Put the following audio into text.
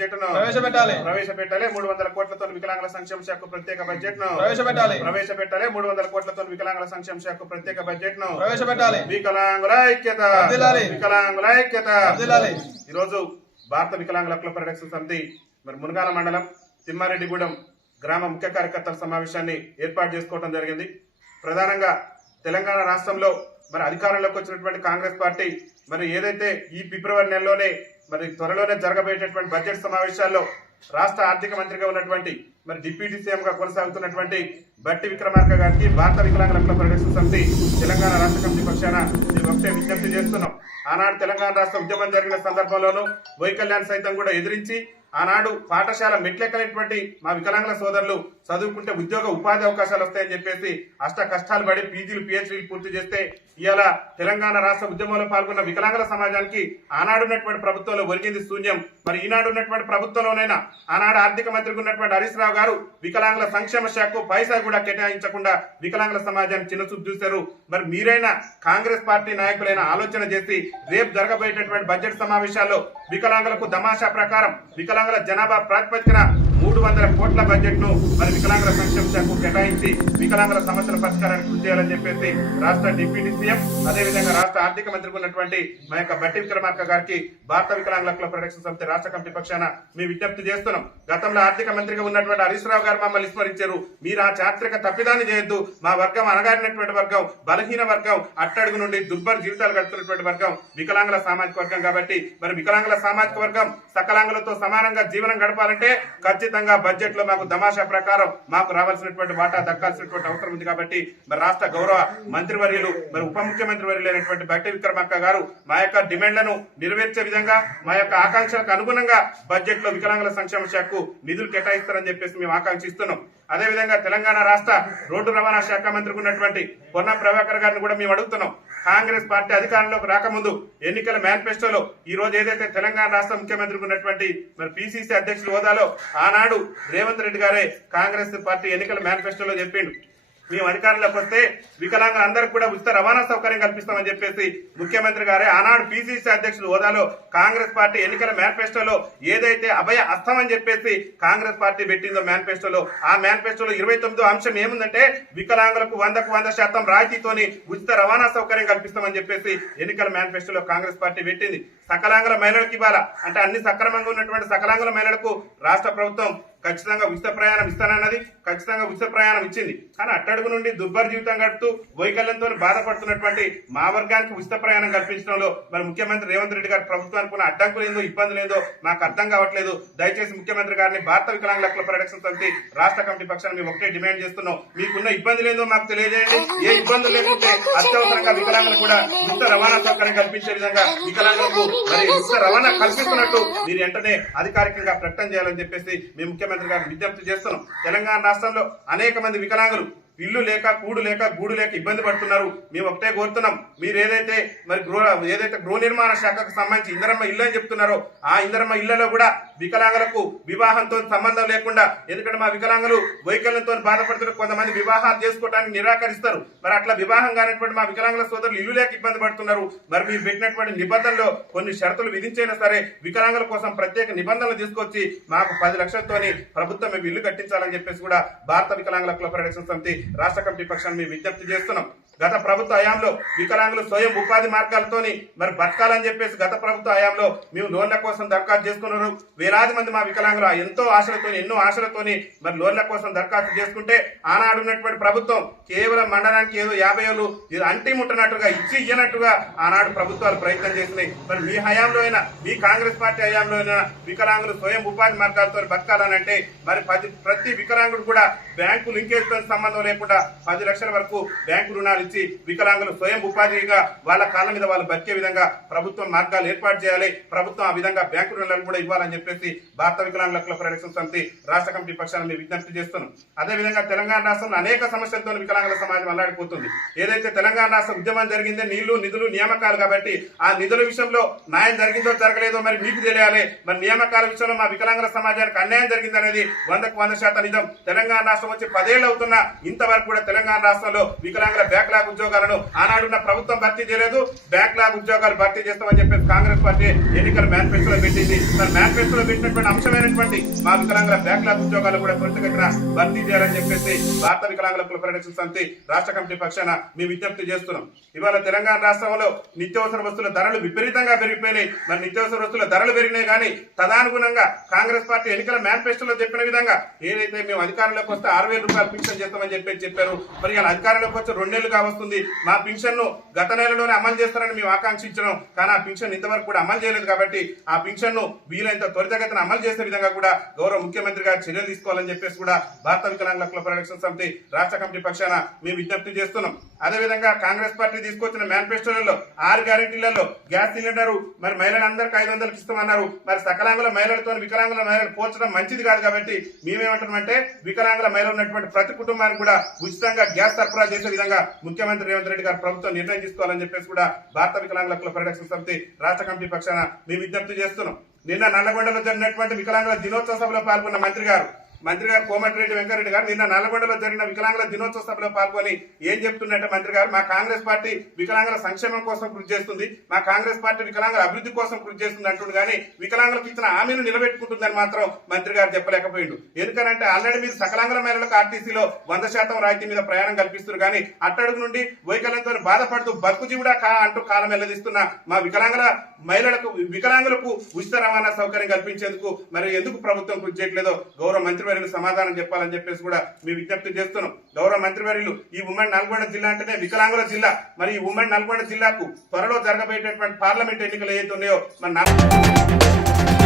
బడ్జెట్ను ప్రవేశపెట్టాలి. ప్రవేశపెట్టాలి. మూడు వందల కోట్లతో వికలాంగుల సంక్షేమ శాఖ ప్రత్యేక బడ్జెట్ను ప్రవేశపెట్టాలి. ప్రవేశపెట్టాలి. మూడు వందల కోట్లతో వికలాంగుల సంక్షేమ శాఖ ప్రత్యేక బడ్జెట్ను ప్రవేశపెట్టాలి. వికలాంగుల ఐక్యత. వికలాంగుల ఐక్యత. ఈరోజు భారత వికలాంగుల హక్కుల పరిరక్షణ సమితి మరి మునగాల మండలం తిమ్మారెడ్డిగూడెం గ్రామ ముఖ్య కార్యకర్తల సమావేశాన్ని ఏర్పాటు చేసుకోవడం జరిగింది. ప్రధానంగా తెలంగాణ రాష్ట్రంలో మరి అధికారంలోకి వచ్చినటువంటి కాంగ్రెస్ పార్టీ మరి ఏదైతే ఈ ఫిబ్రవరి నెలలోనే మరి త్వరలోనే జరగబోయేటటువంటి బడ్జెట్ సమావేశాల్లో రాష్ట్ర ఆర్థిక మంత్రిగా ఉన్నటువంటి మరి డిప్యూటీ సీఎం గా కొనసాగుతున్నటువంటి బట్టి విక్రమార్క గారికి భారత వికలాంగుల హక్కుల పరిరక్షణ సమితి తెలంగాణ రాష్ట్ర కమిటీ పక్షాన మేము ఒకటే విజ్ఞప్తి చేస్తున్నాం. ఆనాడు తెలంగాణ రాష్ట్ర ఉద్యమం జరిగిన సందర్భంలోనూ వైకల్యాన్ని సైతం కూడా ఎదిరించి ఆనాడు పాఠశాల మెట్లెక్కలేటువంటి మా వికలాంగుల సోదరులు చదువుకుంటే ఉద్యోగ ఉపాధి అవకాశాలు వస్తాయని చెప్పేసి అష్ట కష్టాలు పడి పీజీలు పిహెచ్డీలు పూర్తి చేస్తే ఇవాళ తెలంగాణ రాష్ట్ర ఉద్యమంలో పాల్గొన్న వికలాంగుల సమాజానికి ఆనాడు ఉన్నటువంటి ప్రభుత్వంలో ఒరిగింది శూన్యం. మరి ఈనాడు ఉన్నటువంటి ప్రభుత్వంలోనైనా ఆనాడు ఆర్థిక మంత్రికి ఉన్నటువంటి హరీష్ రావు గారు వికలాంగుల సంక్షేమ శాఖకు పైసా కూడా కేటాయించకుండా వికలాంగుల సమాజాన్ని చిన్నచూపు చూశారు. మరి మీరైనా కాంగ్రెస్ పార్టీ నాయకులైన ఆలోచన చేసి రేపు జరగబోయేటటువంటి బడ్జెట్ సమావేశాల్లో వికలాంగులకు దమాషా ప్రకారం వికలాంగుల జనాభా ప్రాతిపదికన మూడు వందల కోట్ల బడ్జెట్ను మరి వికలాంగుల సంక్షేమ శాఖకు కేటాయించి వికలాంగుల సమస్యల పరిష్కారానికి కృషి చేయాలని చెప్పేసి రాష్ట్ర డిప్యూటీ సీఎం అదేవిధంగా రాష్ట్ర ఆర్థిక మంత్రికి ఉన్నటువంటి మా యొక్క బట్టి విక్రమార్క గారికి భారత వికలాంగుల హక్కుల ప్రొటెక్షన్ సంస్థ రాష్ట్ర కమిటీ పక్షాన మీ విజ్ఞప్తి చేస్తున్నాం. గతంలో ఆర్థిక మంత్రిగా ఉన్నటువంటి హరీష్ రావు గారు మమ్మల్ని విస్మరించారు. మీరు ఆ చారిత్రక తప్పిదాన్ని చేయొద్దు. మా వర్గం అనగారినటువంటి వర్గం బలహీన వర్గం అట్టడుగు నుండి దుర్భర జీవితాలు గడుపుతున్నటువంటి వర్గం వికలాంగుల సామాజిక వర్గం కాబట్టి మరి వికలాంగుల సామాజిక వర్గం సకలాంగులతో సమానంగా జీవనం గడపాలంటే ఖచ్చితంగా బడ్జెట్లో మాకు దమాషా ప్రకారం మాకు రావాల్సినటువంటి వాటా దక్కాల్సినటువంటి అవసరం ఉంది కాబట్టి మరి రాష్ట్ర గౌరవ మంత్రివర్యులు మరి ఉప ముఖ్యమంత్రి వర్యులైనటువంటి బట్టి విక్రమక్క గారు మా యొక్క డిమాండ్లను నెరవేర్చే విధంగా మా యొక్క ఆకాంక్షలకు అనుగుణంగా బడ్జెట్లో వికలాంగుల సంక్షేమ శాఖకు నిధులు కేటాయిస్తారని చెప్పేసి మేము ఆకాంక్షిస్తున్నాం. అదేవిధంగా తెలంగాణ రాష్ట్ర రోడ్డు రవాణా శాఖ మంత్రికి ఉన్నటువంటి పొన్న ప్రభాకర్ గారిని కూడా మేము అడుగుతున్నాం. కాంగ్రెస్ పార్టీ అధికారంలోకి రాకముందు ఎన్నికల మేనిఫెస్టోలో ఈ రోజు ఏదైతే తెలంగాణ రాష్ట్ర ముఖ్యమంత్రికి ఉన్నటువంటి మరి పిసిసి అధ్యక్షుడు హోదాలో ఆనాడు రేవంత్ రెడ్డి గారే కాంగ్రెస్ పార్టీ ఎన్నికల మేనిఫెస్టోలో చెప్పిండు. మేము అధికారంలోకి వస్తే వికలాంగులందరికీ కూడా ఉచిత రవాణా సౌకర్యం కల్పిస్తామని చెప్పేసి ముఖ్యమంత్రి గారే ఆనాడు పిసిసి అధ్యక్షులు హోదాలో కాంగ్రెస్ పార్టీ ఎన్నికల మేనిఫెస్టోలో ఏదైతే అభయ అస్తం అని చెప్పేసి కాంగ్రెస్ పార్టీ పెట్టిందో మేనిఫెస్టోలో ఆ మేనిఫెస్టోలో ఇరవై తొమ్మిదో అంశం ఏముందంటే వికలాంగులకు వందకు వంద శాతం రాయితీతోని ఉచిత రవాణా సౌకర్యం కల్పిస్తామని చెప్పేసి ఎన్నికల మేనిఫెస్టోలో కాంగ్రెస్ పార్టీ పెట్టింది. సకలాంగుల మహిళలకు ఇవ్వాలా? అంటే అన్ని సక్రమంగా ఉన్నటువంటి సకలాంగుల మహిళలకు రాష్ట్ర ప్రభుత్వం ఖచ్చితంగా ఉచిత ప్రయాణం ఇస్తానన్నది ఖచ్చితంగా ఉచిత ప్రయాణం ఇచ్చింది. కానీ అట్టడుగు నుండి దుర్భర జీవితం గడుపుతూ వైకల్యంతో బాధపడుతున్నటువంటి మా వర్గానికి ఉచిత ప్రయాణం కల్పించడంలో మరి ముఖ్యమంత్రి రేవంత్ రెడ్డి గారి ప్రభుత్వానికి ఉన్న అడ్డంకులు ఏందో ఇబ్బందులు ఏందో మాకు అర్థం కావట్లేదు. దయచేసి ముఖ్యమంత్రి గారిని భారత వికలాంగుల హక్కుల పరిరక్షణ సమితి రాష్ట్ర కమిటీ పక్షాన్ని మేము ఒకటే డిమాండ్ చేస్తున్నాం. మీకున్న ఇబ్బందులు ఏందో మాకు తెలియజేయండి. ఏ ఇబ్బందులు లేకుంటే అత్యవసరంగా వికలాంగులు కూడా ఉచిత రవాణా సౌకర్యం కల్పించే విధంగా వికలాంగులకు మరి ఉచిత రవాణా కల్పిస్తున్నట్టు మీరు వెంటనే అధికారికంగా ప్రకటన చేయాలని చెప్పేసి మేము ముఖ్యమంత్రి గారిని విజ్ఞప్తి చేస్తున్నాం. తెలంగాణ రాష్ట్రంలో అనేక మంది వికలాంగులు ఇల్లు లేక కూడు లేక గూడు లేక ఇబ్బంది పడుతున్నారు. మేము ఒకటే కోరుతున్నాం. మీరు ఏదైతే మరి గృహ ఏదైతే గృహ నిర్మాణ శాఖకు సంబంధించి ఇందరమ్మ ఇల్లు అని చెప్తున్నారో ఆ ఇందరమ్మ ఇళ్ళలో కూడా వికలాంగులకు వివాహంతో సంబంధం లేకుండా ఎందుకంటే మా వికలాంగులు వైకల్యంతో బాధపడుతున్న కొంతమంది వివాహాలు చేసుకోవడానికి నిరాకరిస్తారు. మరి అట్లా వివాహం కానటువంటి మా వికలాంగుల సోదరులు ఇల్లు లేక ఇబ్బంది పడుతున్నారు. మరి మీరు పెట్టినటువంటి నిబంధనలో కొన్ని షరతులు విధించైనా సరే వికలాంగుల కోసం ప్రత్యేక నిబంధనలు తీసుకొచ్చి మాకు పది లక్షలతోని ప్రభుత్వం మేము ఇల్లు కట్టించాలని చెప్పేసి కూడా భారత వికలాంగుల హక్కుల పరిరక్షణ సమితి రాష్ట్ర కమిటీ పక్షాన్ని మేము విజ్ఞప్తి చేస్తున్నాం. గత ప్రభుత్వ హయాంలో వికలాంగులు స్వయం ఉపాధి మార్గాలతోని మరి బతకాలని చెప్పేసి గత ప్రభుత్వ హయాంలో మేము లోన్ల కోసం దరఖాస్తు చేసుకున్నారు. వేలాది మంది మా వికలాంగులు ఎంతో ఆశలతోని ఎన్నో ఆశలతోని మరి లోన్ల కోసం దరఖాస్తు చేసుకుంటే ఆనాడు ఉన్నటువంటి ప్రభుత్వం కేవలం మండలానికి ఏదో యాభై ఏళ్ళు ఇది అంటి ముట్టనట్టుగా ఇచ్చి ఇయ్యనట్టుగా ఆనాడు ప్రభుత్వాలు ప్రయత్నం చేసినాయి. మరి మీ హయాంలో అయినా మీ కాంగ్రెస్ పార్టీ హయాంలో అయినా వికలాంగులు స్వయం ఉపాధి మార్గాలతో బతకాలనంటే మరి ప్రతి ప్రతి వికలాంగుడు కూడా బ్యాంకు లింకేజ్తో సంబంధం లేకుండా పది లక్షల వరకు బ్యాంకు రుణాలు నుంచి వికలాంగులు స్వయం ఉపాధిగా వాళ్ళ కాళ్ళ మీద వాళ్ళు బతికే విధంగా ప్రభుత్వం మార్గాలు ఏర్పాటు చేయాలి. ప్రభుత్వం ఆ విధంగా బ్యాంకు రుణాలను కూడా ఇవ్వాలని చెప్పేసి భారత వికలాంగుల హక్కుల పరిరక్షణ సమితి రాష్ట్ర కమిటీ పక్షాన మేము విజ్ఞప్తి చేస్తున్నాం. అదే విధంగా తెలంగాణ రాష్ట్రంలో అనేక సమస్యలతో వికలాంగుల సమాజం అల్లాడిపోతుంది. ఏదైతే తెలంగాణ రాష్ట్ర ఉద్యమం జరిగిందో నీళ్ళు నిధులు నియామకాలు కాబట్టి ఆ నిధుల విషయంలో న్యాయం జరిగిందో జరగలేదో మరి మీకు తెలియాలి. మరి నియామకాల విషయంలో మా వికలాంగుల సమాజానికి అన్యాయం జరిగిందనేది వందకు వంద శాతం నిజం. తెలంగాణ రాష్ట్రం వచ్చి పదేళ్ళు అవుతున్నా ఇంతవరకు కూడా తెలంగాణ రాష్ట్రంలో వికలాంగుల బ్యాక్లాగ్ బ్యాక్లాగ్ ఉద్యోగాలను ఆనాడున్న ప్రభుత్వం భర్తీ చేయలేదు. బ్యాక్లాగ్ ఉద్యోగాలు భర్తీ చేస్తామని చెప్పేసి కాంగ్రెస్ పార్టీ ఎన్నికల మేనిఫెస్టోలో పెట్టింది. మరి మేనిఫెస్టోలో పెట్టినటువంటి అంశమైనటువంటి మా వికలాంగుల బ్యాక్లాగ్ ఉద్యోగాలు కూడా త్వరితగతిన భర్తీ చేయాలని చెప్పేసి భారత వికలాంగుల కుల పరిరక్షణ సమితి రాష్ట్ర కమిటీ పక్షాన మేము విజ్ఞప్తి చేస్తున్నాం. ఇవాళ తెలంగాణ రాష్ట్రంలో నిత్యావసర వస్తువుల ధరలు విపరీతంగా పెరిగిపోయినాయి. మరి నిత్యావసర వస్తువుల ధరలు పెరిగినాయి కానీ తదానుగుణంగా కాంగ్రెస్ పార్టీ ఎన్నికల మేనిఫెస్టోలో చెప్పిన విధంగా ఏదైతే మేము అధికారంలోకి వస్తే ఆరు వేల రూపాయలు ఫిక్షన్ చేస్తామని చెప్పి చెప్పారు. మరి ఇలా అధికారంలోకి వచ్చి కావచ్చు వస్తుంది. మా పింఛన్ను గత నెలలోనే అమలు చేస్తారని మేము ఆకాంక్షించడం కానీ ఆ పింఛన్ ఇంతవరకు కూడా అమలు చేయలేదు కాబట్టి ఆ పింఛన్ను వీలైనంత త్వరితగతిన అమలు చేసే విధంగా కూడా గౌరవ ముఖ్యమంత్రి గారు చర్యలు తీసుకోవాలని చెప్పేసి కూడా భారత వికలాంగుల క్లబ్ పరిరక్షణ సమితి రాష్ట్ర కమిటీ పక్షాన మేము విజ్ఞప్తి చేస్తున్నాం. అదేవిధంగా కాంగ్రెస్ పార్టీ తీసుకొచ్చిన మేనిఫెస్టోలలో ఆరు గ్యారెంటీలలో గ్యాస్ సిలిండర్ మరి మహిళలందరికీ ఐదు వందలకి ఇస్తామన్నారు. మరి సకలాంగుల మహిళలతో వికలాంగుల మహిళలు పోల్చడం మంచిది కాదు కాబట్టి మేమేమంటున్నామంటే వికలాంగుల మహిళ ఉన్నటువంటి ప్రతి కుటుంబానికి కూడా ఉచితంగా గ్యాస్ సరఫరా చేసే విధంగా ముఖ్యమంత్రి రేవంత్ రెడ్డి గారు ప్రభుత్వం నిర్ణయం తీసుకోవాలని చెప్పేసి కూడా భారత వికలాంగుల పరిరక్షణ సమితి రాష్ట్ర కమిటీ పక్షాన మేము విజ్ఞప్తి చేస్తున్నాం. నిన్న నల్లగొండలో జరిగినటువంటి వికలాంగుల దినోత్సవ సభలో పాల్గొన్న మంత్రి గారు మంత్రి గారు కోమటిరెడ్డి వెంకరెడ్డి గారు నిన్న నల్లగొండలో జరిగిన వికలాంగుల దినోత్సవ సభలో పాల్గొని ఏం చెప్తున్నట్టే మంత్రి గారు? మా కాంగ్రెస్ పార్టీ వికలాంగుల సంక్షేమం కోసం కృషి చేస్తుంది. మా కాంగ్రెస్ పార్టీ వికలాంగుల అభివృద్ధి కోసం కృషి చేస్తుంది అంటుండు కానీ వికలాంగులకు ఇచ్చిన హామీని నిలబెట్టుకుంటుందని మాత్రం మంత్రి గారు చెప్పలేకపోయిండు. ఎందుకనంటే ఆల్రెడీ మీరు సకలాంగుల మహిళలకు ఆర్టీసీలో వంద శాతం రాయితీ మీద ప్రయాణం కల్పిస్తున్నారు కానీ అట్టడుగు నుండి వైకల్యంతో బాధపడుతూ బతుకు జీవుడా కా అంటూ కాలం వెల్లదిస్తున్న మా వికలాంగుల మహిళలకు వికలాంగులకు ఉచిత రవాణా సౌకర్యం కల్పించేందుకు మరి ఎందుకు ప్రభుత్వం కృషి చేయట్లేదో గౌరవ మంత్రివర్యులు సమాధానం చెప్పాలని చెప్పేసి కూడా మేము విజ్ఞప్తి చేస్తున్నాం. గౌరవ మంత్రివర్యులు ఈ ఉమ్మడి నల్గొండ జిల్లా అంటేనే వికలాంగుల జిల్లా. మరి ఈ ఉమ్మడి నల్గొండ జిల్లాకు త్వరలో జరగబోయేటటువంటి పార్లమెంట్ ఎన్నికలు ఏదైతే ఉన్నాయో మరి నల్-